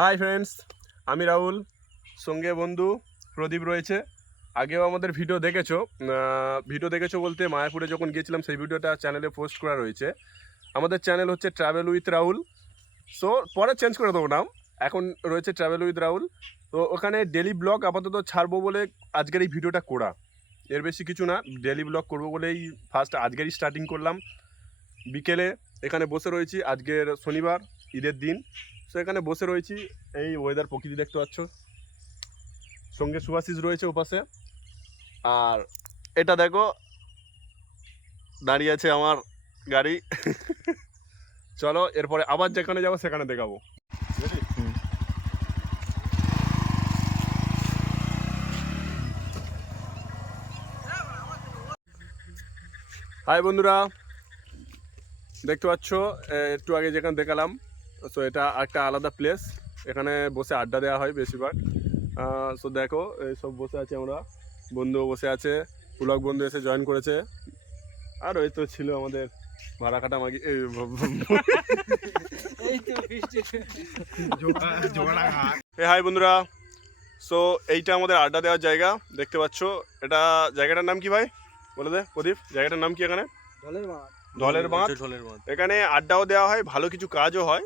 Hi friends, আমি রাহুল, সঙ্গে বন্ধু প্রদীপ রয়েছে। আগেও আমাদের ভিডিও দেখেছো বলতে মায়াপুরে যখন গিয়েছিলাম সেই ভিডিওটা চ্যানেলে পোস্ট করা রয়েছে। আমাদের চ্যানেল হচ্ছে ট্রাভেল উইথ রাহুল। সো পরে চেঞ্জ করে দেবো নাম, এখন রয়েছে ট্রাভেল উইথ রাহুল। তো ওখানে ডেলি ব্লগ আপাতত ছাড়বো বলে আজকের এই ভিডিওটা করা, এর বেশি কিছু না। ডেলি ব্লগ করবো বলেই আজকেরই স্টার্টিং করলাম। বিকেলে এখানে বসে রয়েছি, আজকের শনিবার, ঈদের দিন। সো এখানে বসে রয়েছি, এই ওয়েদার প্রকৃতি দেখতে পাচ্ছ, সঙ্গে সুভাশিস রয়েছে ওপাশে। আর এটা দেখো দাঁড়িয়ে আছে আমার গাড়ি। চলো এরপরে আবার যেখানে যাবো সেখানে দেখাবো। হাই বন্ধুরা, দেখতে পাচ্ছ একটু আগে যেখানে দেখালাম, সো এটা একটা আলাদা প্লেস। এখানে বসে আড্ডা দেওয়া হয় বেশিরভাগ। সো দেখো এই সব বসে আছে, আমরা বন্ধু বসে আছে, পুলক বন্ধু এসে জয়েন করেছে। আর ওই তো ছিল আমাদের ভাড়া কাটা মাগি। হাই বন্ধুরা, সো এইটা আমাদের আড্ডা দেওয়ার জায়গা দেখতে পাচ্ছ। এটা জায়গাটার নাম কি ভাই বলে দে প্রদীপ, জায়গাটার নাম কি? এখানে ঢলের বাঁধ। এখানে আড্ডাও দেওয়া হয়, ভালো কিছু কাজও হয়,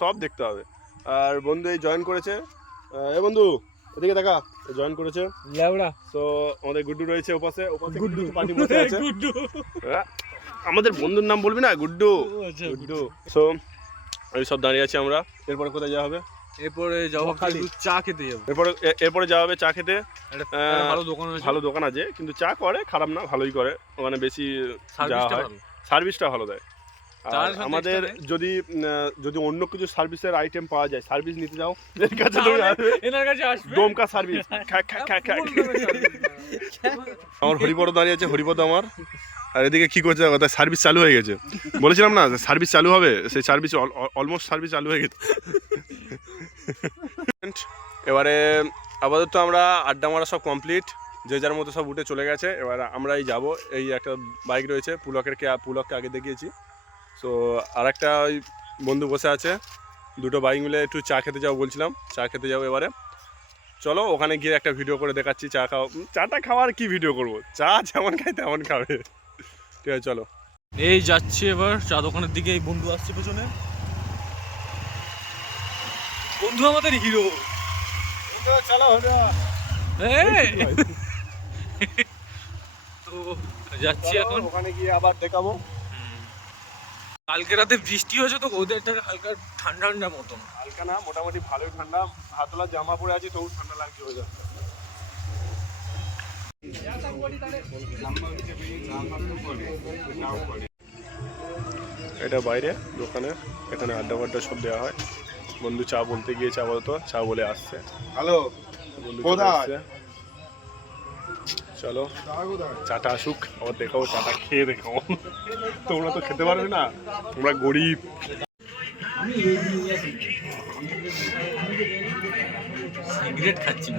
সব দেখতে হবে। আর বন্ধু এই জয়েন করেছে, এ বন্ধু এদিকে দেখা, জয়েন করেছে। তো আমাদের গুড্ডু রয়েছে ওপাশে, গুড্ডু পার্টি বসে আছে। আমাদের বন্ধুর নাম বলবি না? গুড্ডু। গুড্ডু। সো এই সব দাঁড়িয়ে আছি আমরা। এরপরে কোথায় যাওয়া হবে? এরপরে যাবো চা খেতে যাবো। এরপরে যাওয়া হবে চা খেতে। ভালো দোকান আছে, কিন্তু চা করে খারাপ না, ভালোই করে। ওখানে বেশি যাওয়া হয়, সার্ভিসটা ভালো দেয়। আর আমাদের যদি অন্য কিছু সার্ভিসের আইটেম পাওয়া যায়, সার্ভিস নিতে যাও এর কাছে, দমকা সার্ভিস। আমার হরিপদ দাঁড়িয়ে আছে, হরিপদ আমার। আর এদিকে কি করছে? সার্ভিস চালু হয়ে গেছে, বলেছিলাম না সার্ভিস চালু হবে, সেই সার্ভিস অলমোস্ট সার্ভিস চালু হয়ে গেছে। এবারে আপাতত আমরা আড্ডা মারা সব কমপ্লিট, যে যার মতো সব উঠে চলে গেছে। এবার আমরাই যাব, এই একটা বাইক রয়েছে পুলককে আগে দেখিয়েছি। সো আর একটা ওই বন্ধু বসে আছে, দুটো বাইক মিলে একটু চা খেতে যাবো বলছিলাম, চা খেতে যাবো। এবারে চলো ওখানে গিয়ে একটা ভিডিও করে দেখাচ্ছি। চাটা খাওয়ার কি ভিডিও করব, চা যেমন খাই তেমন খাবে। ঠিক আছে চলো। এই যাচ্ছি এবার চা দোকানের দিকে। এই বন্ধু আসছে পেছনে, বন্ধু আমাদের হিরো। চলো তো যাচ্ছি এখন, ওখানে গিয়ে আবার দেখাবো। কালকে রাতে বৃষ্টি হয়েছে তো ওদেরটা হালকা ঠান্ডা ঠান্ডা মতন। হালকা না, মোটামুটি ভালোই ঠান্ডা। হাতলা জামা পরে আছি তবু ঠান্ডা লাগছে হয়ে যাচ্ছে। এটা বাইরে দোকানে, এখানে আড্ডা ফাড্ডা সব দেওয়া হয়। বন্ধু চা বলতে গিয়েছে, আপাতত চা বলে আসছে। হ্যালো বন্ধু, চলো চাটা আসুক, আবার দেখাবো, চাটা খেয়ে দেখাবো। তোমরা তো খেতে পারবে না, তোমরা গরিব। সিগারেট খাচ্ছি।